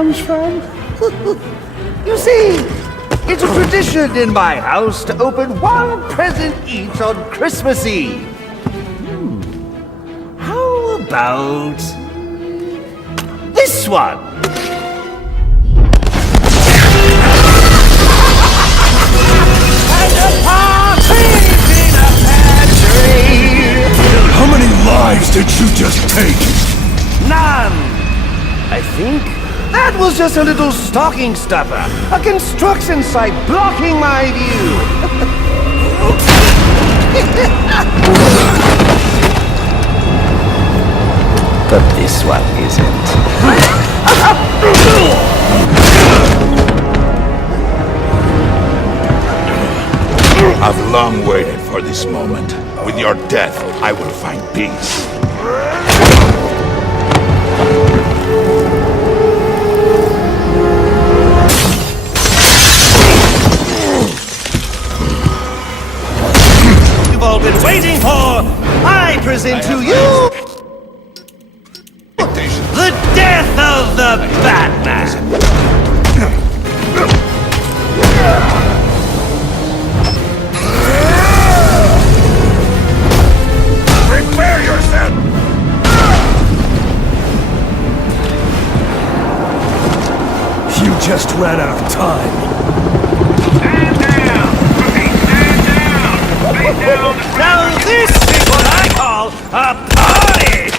comes from? You see, it's a tradition in my house to open one present each on Christmas Eve. How about this one? And a partridge in a pear tree. How many lives did you just take? None. I think that was just a little stocking stuffer. A construction site blocking my view. But this one isn't. I've long waited for this moment. With your death, I will find peace. You've all been waiting for. I present to you the death of the Batman. Prepare yourself! You just ran out of time. Stand down! Stand down! Face down on the ground! Now this is what I call a party!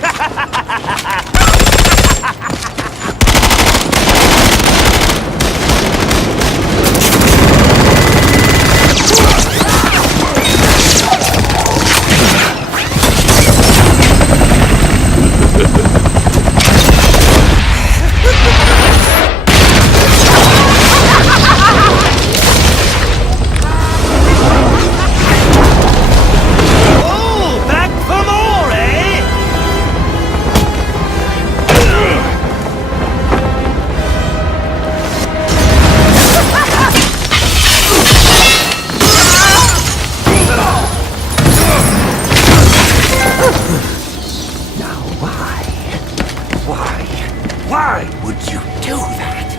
Why would you do that?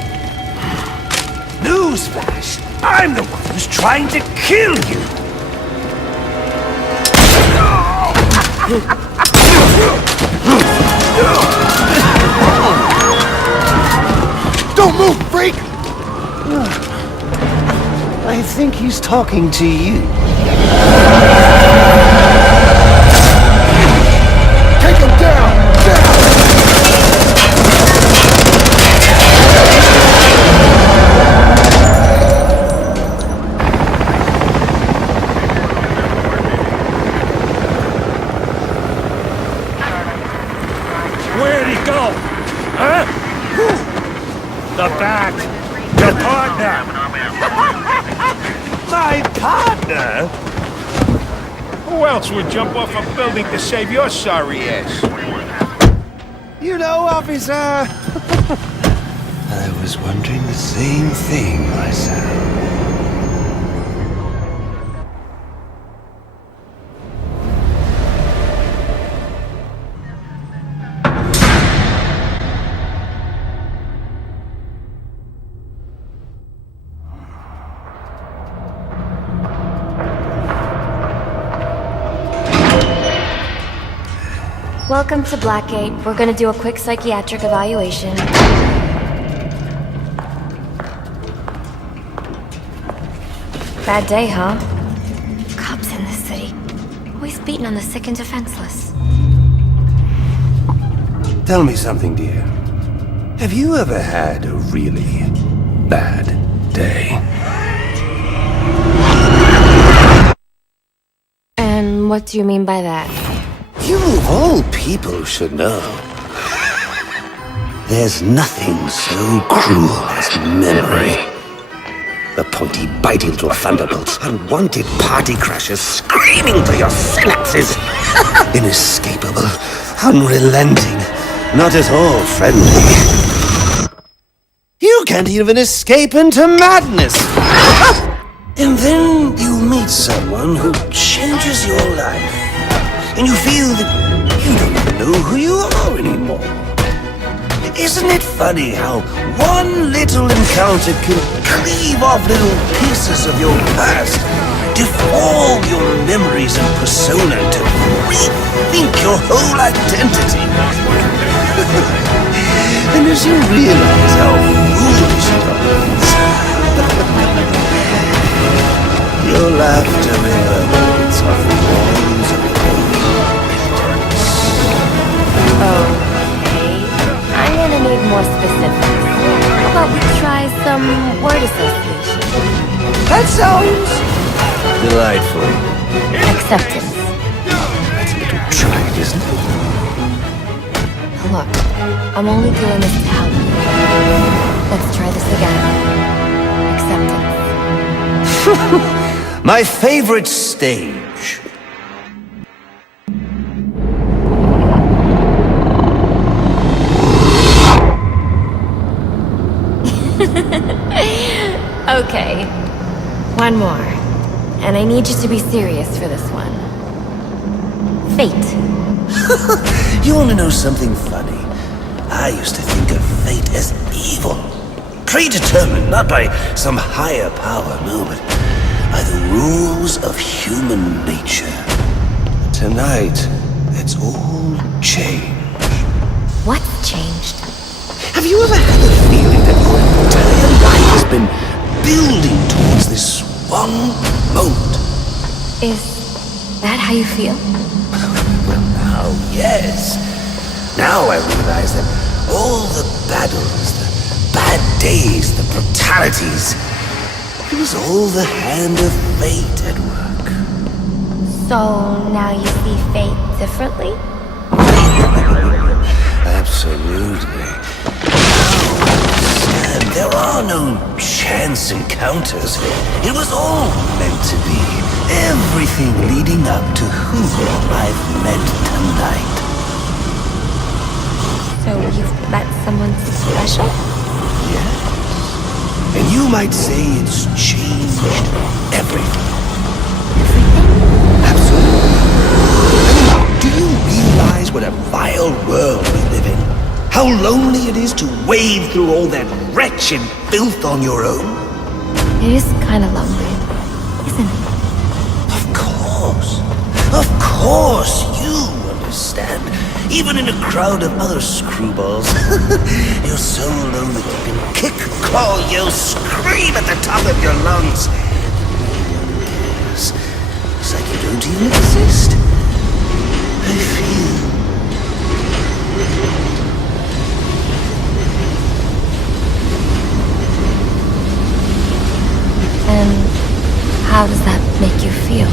Newsflash! I'm the one who's trying to kill you! Don't move, freak! I think he's talking to you. Take him down! Where'd he go? Huh? The Bat. Your partner. My partner? Who else would jump off a building to save your sorry ass? You know, officer, I was wondering the same thing myself. Welcome to Blackgate. We're gonna do a quick psychiatric evaluation. Bad day, huh? Cops in this city. Always beating on the sick and defenseless. Tell me something, dear. Have you ever had a really bad day? And what do you mean by that? You of all people should know. There's nothing so cruel as memory. The pointy, biting little thunderbolts, unwanted party crashers screaming through your synapses. Inescapable, unrelenting, not at all friendly. You can't even escape into madness. And then you meet someone who changes your life. And you feel that you don't know who you are anymore. Isn't it funny how one little encounter can cleave off little pieces of your past, deform your memories and persona to rethink your whole identity? And as you realize how foolish it all is, your laughter reverberates off the walls of your ignorance. Okay, I'm gonna need more specifics. How about we try some word association? That sounds delightful. Acceptance. That's a little tried, isn't it? Look, I'm only doing this to help you. Let's try this again. Acceptance. My favorite stage. Okay, one more. And I need you to be serious for this one. Fate. You want to know something funny? I used to think of fate as evil. Predetermined, not by some higher power, no, but by the rules of human nature. Tonight, it's all changed. What's changed? Have you ever had the feeling that your entire life has been building towards this one moment? Is that how you feel? Well, now, yes. Now I realize that all the battles, the bad days, the brutalities, it was all the hand of fate at work. So now you see fate differently? Absolutely. And there are no chance encounters. It was all meant to be. Everything leading up to who I've met tonight. So you've met someone special? Yes. And you might say it's changed everything. Absolutely. I mean, do you realize what a vile world we live in? How lonely it is to wade through all that wretched filth on your own? It is kind of lonely, isn't it? Of course, you understand. Even in a crowd of other screwballs, you're so alone that you can kick, claw, yell, scream at the top of your lungs. Yes, it's like you don't even exist. I feel. And how does that make you feel?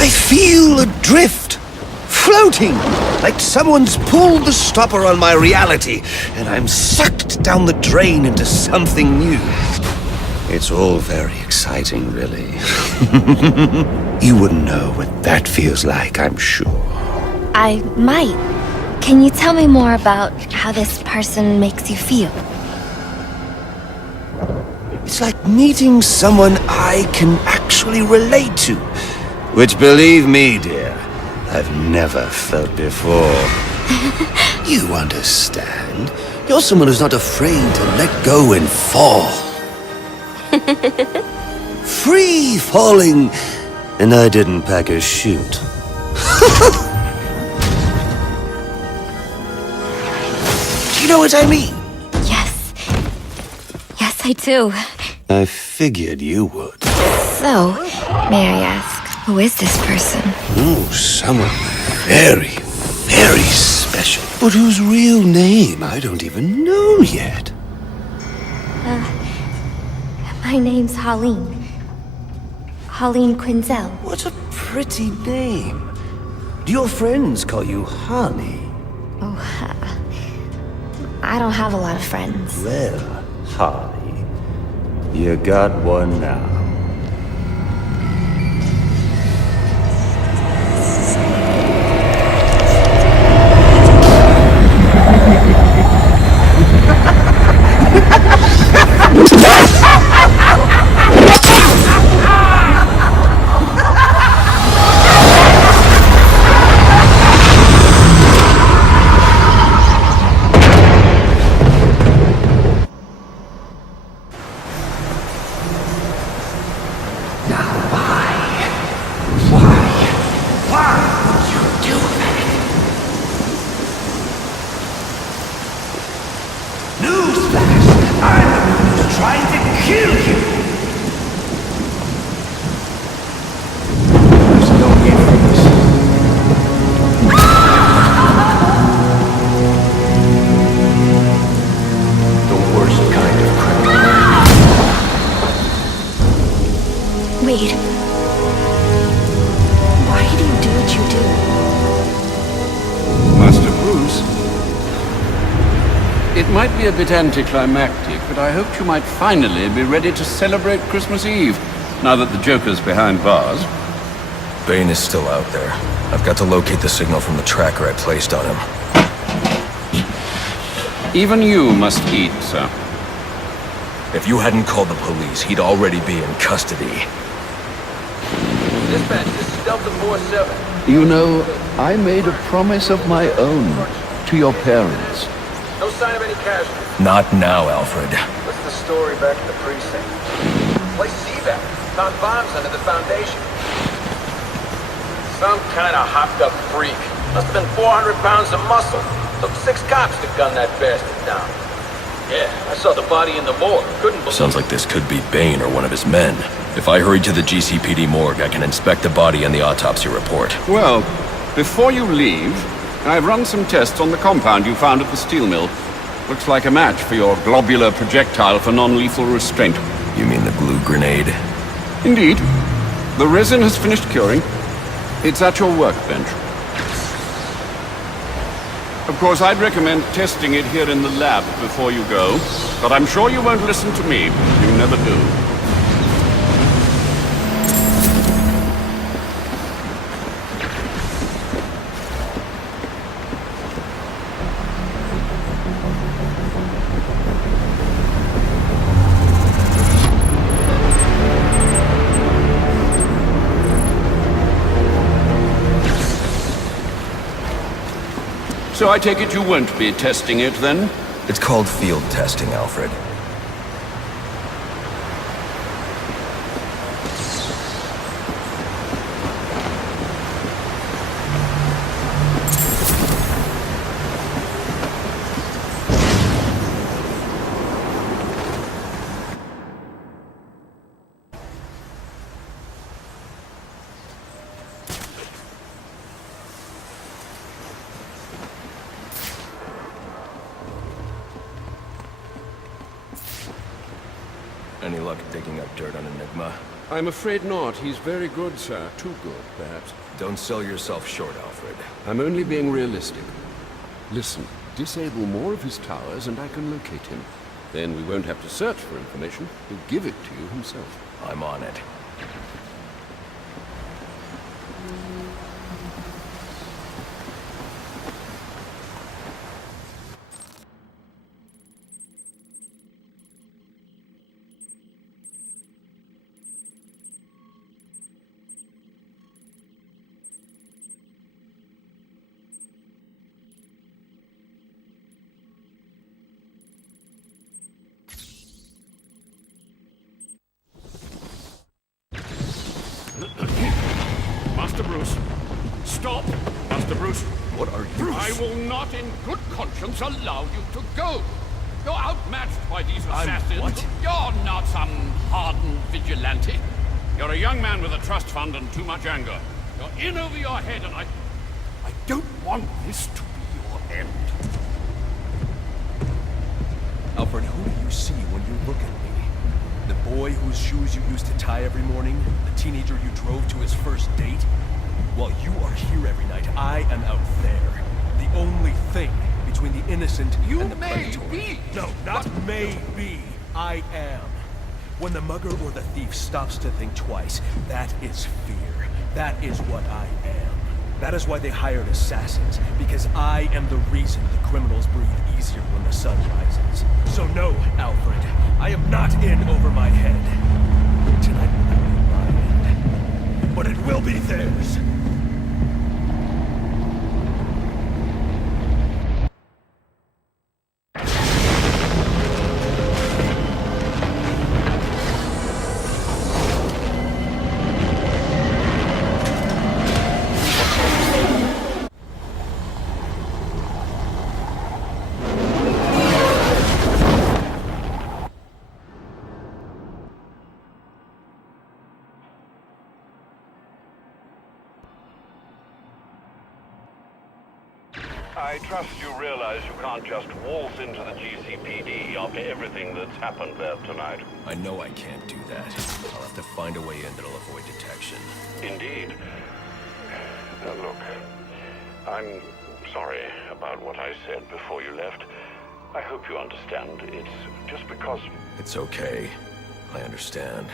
I feel adrift, floating, like someone's pulled the stopper on my reality, and I'm sucked down the drain into something new. It's all very exciting, really. You wouldn't know what that feels like, I'm sure. I might. Can you tell me more about how this person makes you feel? It's like meeting someone I can actually relate to. Which, believe me, dear, I've never felt before. You understand. You're someone who's not afraid to let go and fall. Free falling, and I didn't pack a chute. Do you know what I mean? Yes. Yes, I do. I figured you would. So, may I ask, who is this person? Oh, someone very, very special. But whose real name I don't even know yet. My name's Harleen. Harleen Quinzel. What a pretty name. Do your friends call you Harley? Oh, I don't have a lot of friends. Well, Harley, you got one now. It might be a bit anticlimactic, but I hoped you might finally be ready to celebrate Christmas Eve, now that the Joker's behind bars. Bane is still out there. I've got to locate the signal from the tracker I placed on him. Even you must eat, sir. If you hadn't called the police, he'd already be in custody. Dispatch, this is Delta 47. You know, I made a promise of my own to your parents. No sign of any casualties. Not now, Alfred. What's the story back in the precinct? Place CVAC. Found bombs under the foundation. Some kind of hopped-up freak. Must have been 400 pounds of muscle. Took 6 cops to gun that bastard down. Yeah, I saw the body in the morgue. Couldn't believe it. Sounds like this could be Bane or one of his men. If I hurry to the GCPD morgue, I can inspect the body and the autopsy report. Well, before you leave, I've run some tests on the compound you found at the steel mill. Looks like a match for your globular projectile for non-lethal restraint. You mean the glue grenade? Indeed. The resin has finished curing. It's at your workbench. Of course, I'd recommend testing it here in the lab before you go, but I'm sure you won't listen to me. You never do. So I take it you won't be testing it, then? It's called field testing, Alfred. Any luck digging up dirt on Enigma? I'm afraid not. He's very good, sir. Too good, perhaps. Don't sell yourself short, Alfred. I'm only being realistic. Listen, disable more of his towers and I can locate him. Then we won't have to search for information. He'll give it to you himself. I'm on it. Master Bruce. Stop! Master Bruce. What are you? I will not in good conscience allow you to go. You're outmatched by these assassins. What? You're not some hardened vigilante. You're a young man with a trust fund and too much anger. You're in over your head and I don't want this to be your end. Alfred, who do you see when you look at me? The boy whose shoes you used to tie every morning? The teenager you drove to his first date? While you are here every night, I am out there. The only thing between the innocent and the predator. Be. No, not maybe. I am. When the mugger or the thief stops to think twice, that is fear. That is what I am. That is why they hired assassins, because I am the reason the criminals breathe easier when the sun rises. So no, Alfred, I am not in over my head. Tonight will not be my end, but it will be theirs. I trust you realize you can't just waltz into the GCPD after everything that's happened there tonight. I know I can't do that. I'll have to find a way in that'll avoid detection. Indeed. Look, I'm sorry about what I said before you left. I hope you understand. It's just because... It's okay. I understand.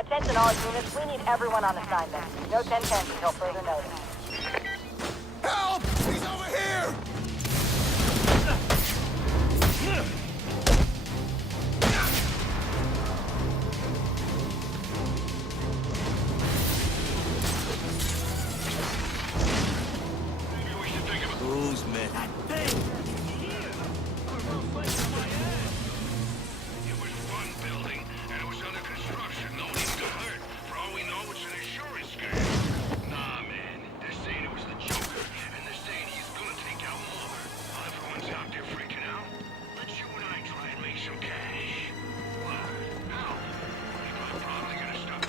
Attention all units, we need everyone on assignment. No 10-10s until further notice. Help! He's over here! Who's met? That thing! It was one building, and it was under construction. No one even got hurt. For all we know, it's an insurance scam. Nah, man. They're saying it was the Joker, and they're saying he's gonna take out more. While everyone's out there freaking out, let's you and I try and make some cash. What? How? You're probably gonna stop.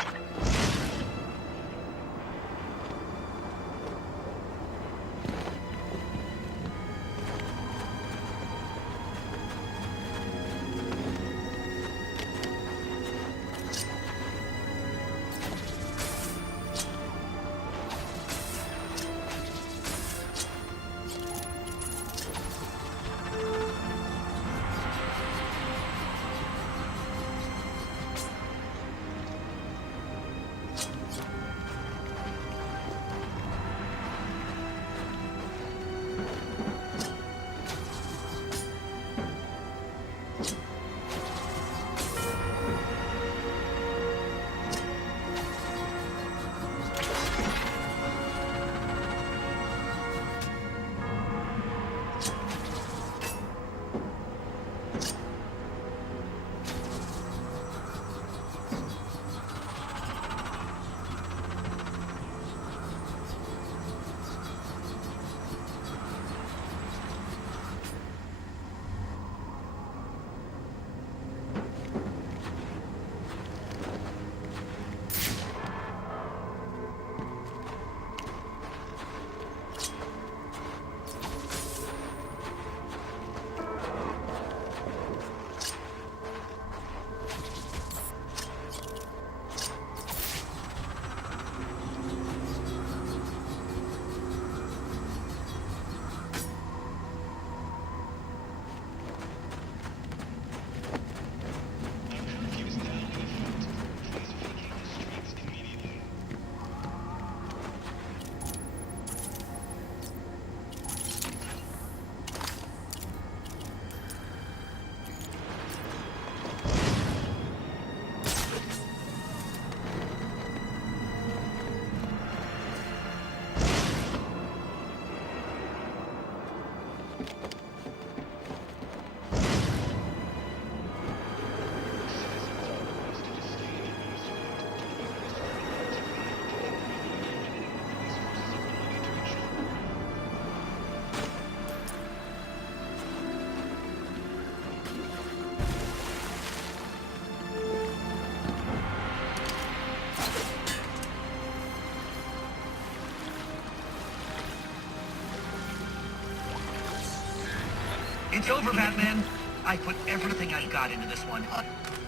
It's over, Batman. I put everything I've got into this one.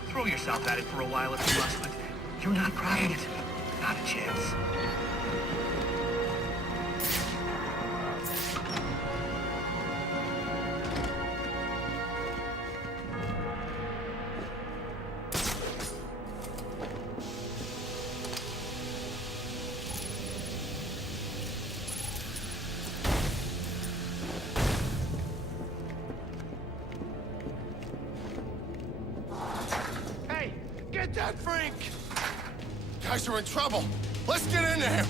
Throw yourself at it for a while if you must, but you're not cracking it. Not a chance. Get that freak! Guys are in trouble. Let's get in there.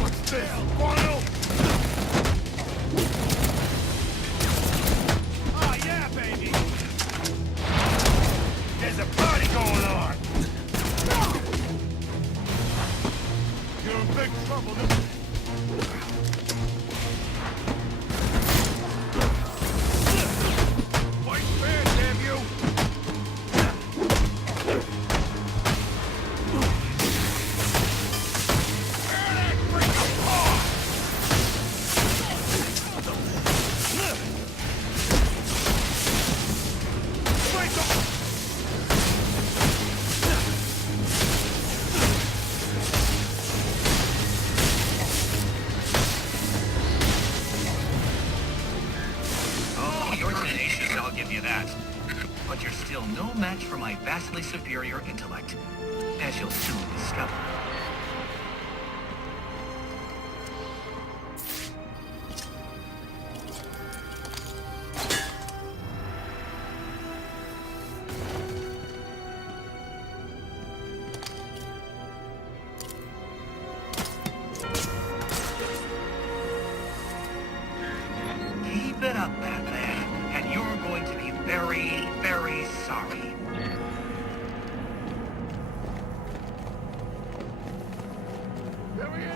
What's this? Oh yeah, baby. There's a party going on! You're in big trouble, Fight fair, damn you! Tear that freak apart! Break the... I'll give you that. But you're still no match for my vastly superior intellect, as you'll soon discover. Keep it up, Batman. And you're going to be very, very sorry. There he is!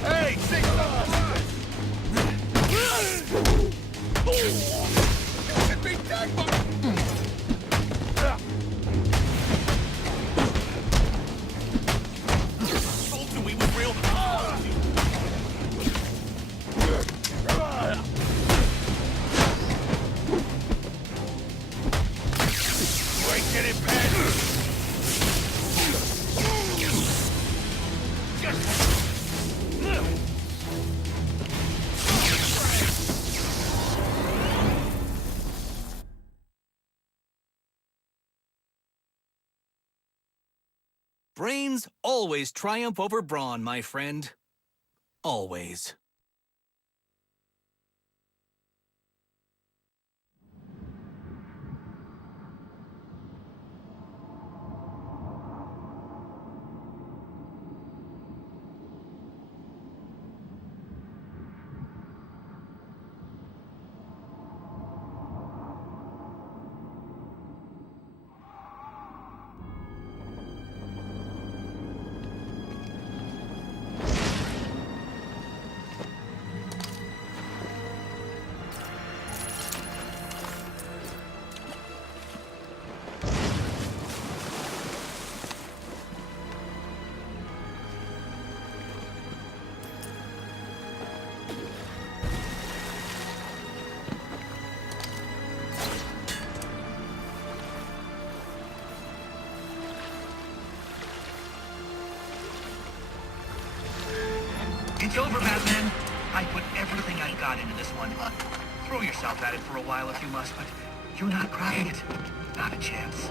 Hey, six on the run! This should be dead, Brains always triumph over brawn, my friend. Always. It's over, Batman. I put everything I've got into this one. Throw yourself at it for a while if you must, but you're not cracking it. Not a chance.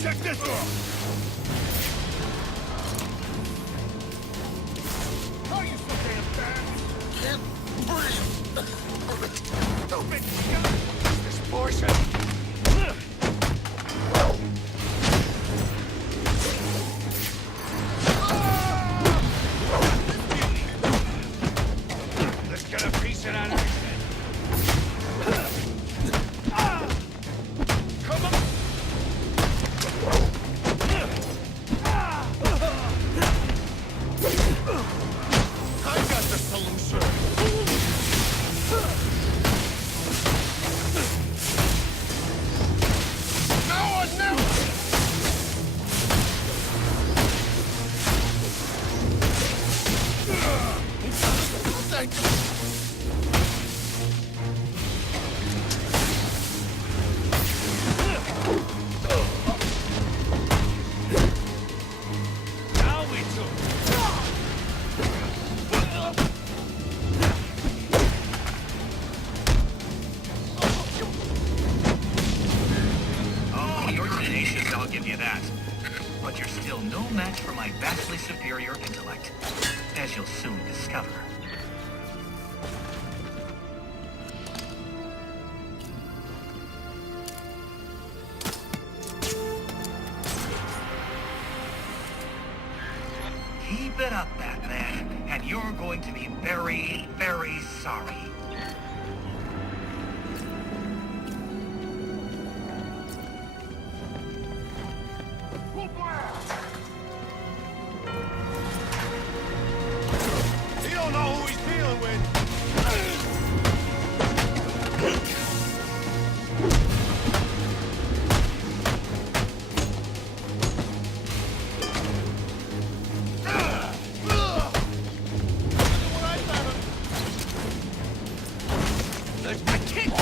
Check this out! Push it! Let's get a piece of that action. Come on! I got the solution. Now or never! Thank you. Now we do. Oh, you're tenacious, I'll give you that. But you're still no match for my vastly superior intellect, as you'll soon discover. Keep it up, Batman, and you're going to be very, very sorry. He don't know who he's dealing with. Let's kick you.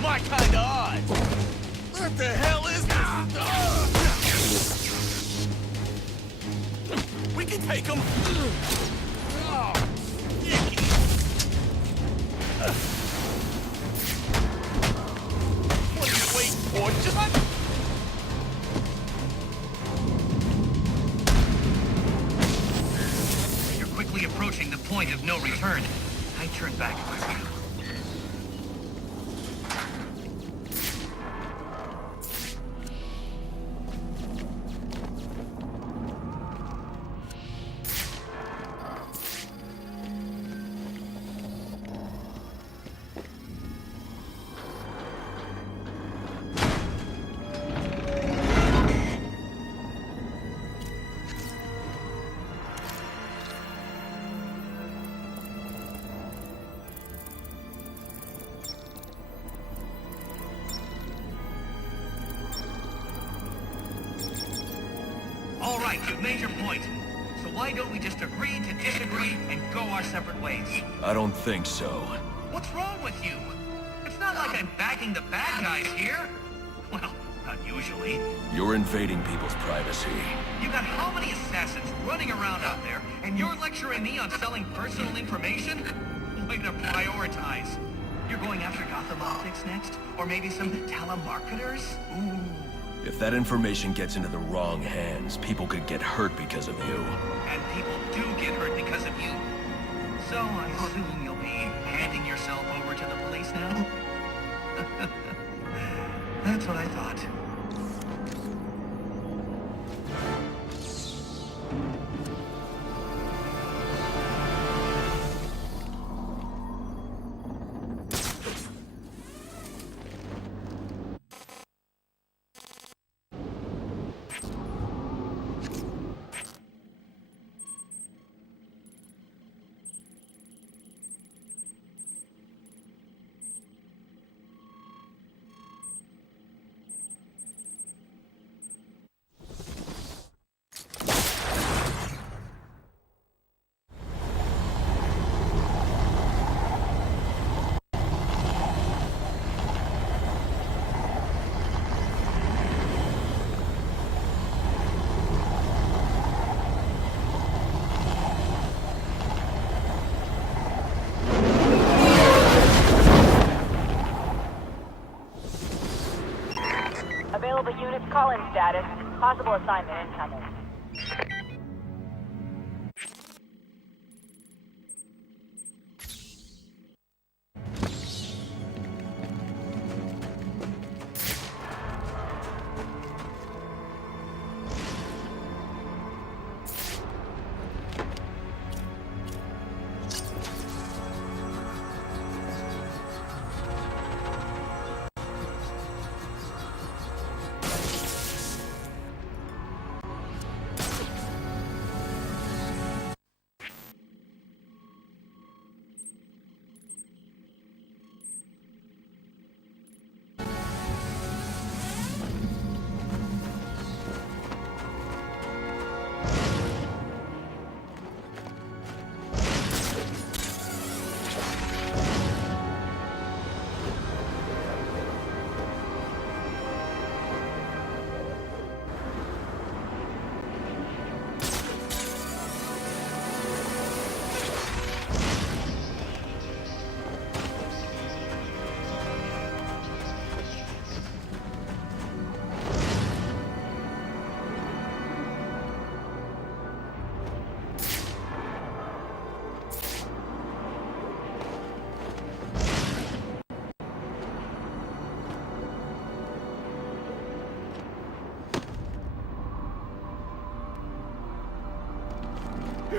My kind of odds. What the hell is this? We can take him. What are you waiting for? Just You're quickly approaching the point of no return. I turn back if I were you. All right, you've made your point. So why don't we just agree to disagree and go our separate ways? I don't think so. What's wrong with you? It's not like I'm backing the bad guys here. Well, not usually. You're invading people's privacy. You got how many assassins running around out there, and you're lecturing me on selling personal information? Way to prioritize. You're going after Gotham Optics next? Or maybe some telemarketers? Ooh. If that information gets into the wrong hands, people could get hurt because of you. And people do get hurt because of you. So I assume you'll be handing yourself over to the police now? That's what I thought. Available units call-in status. Possible assignment incoming.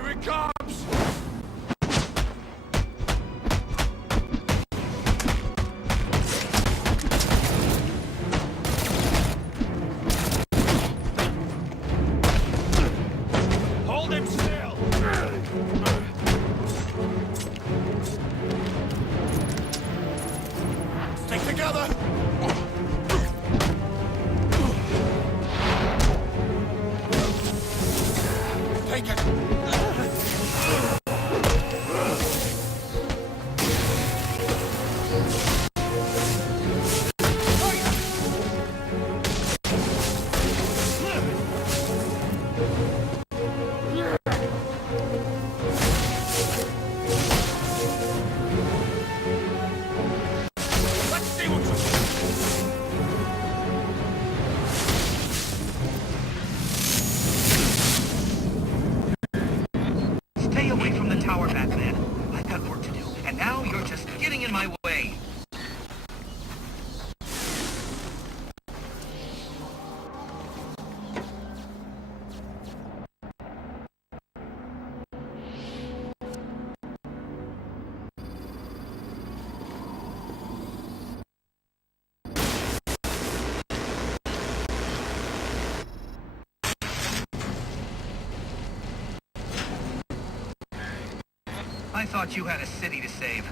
Here it comes! Hold him still! Stick together! Take it! Let's see what you... Stay away from the tower, Batman. I've got work to do, and now you're just getting in my way. I thought you had a city to save.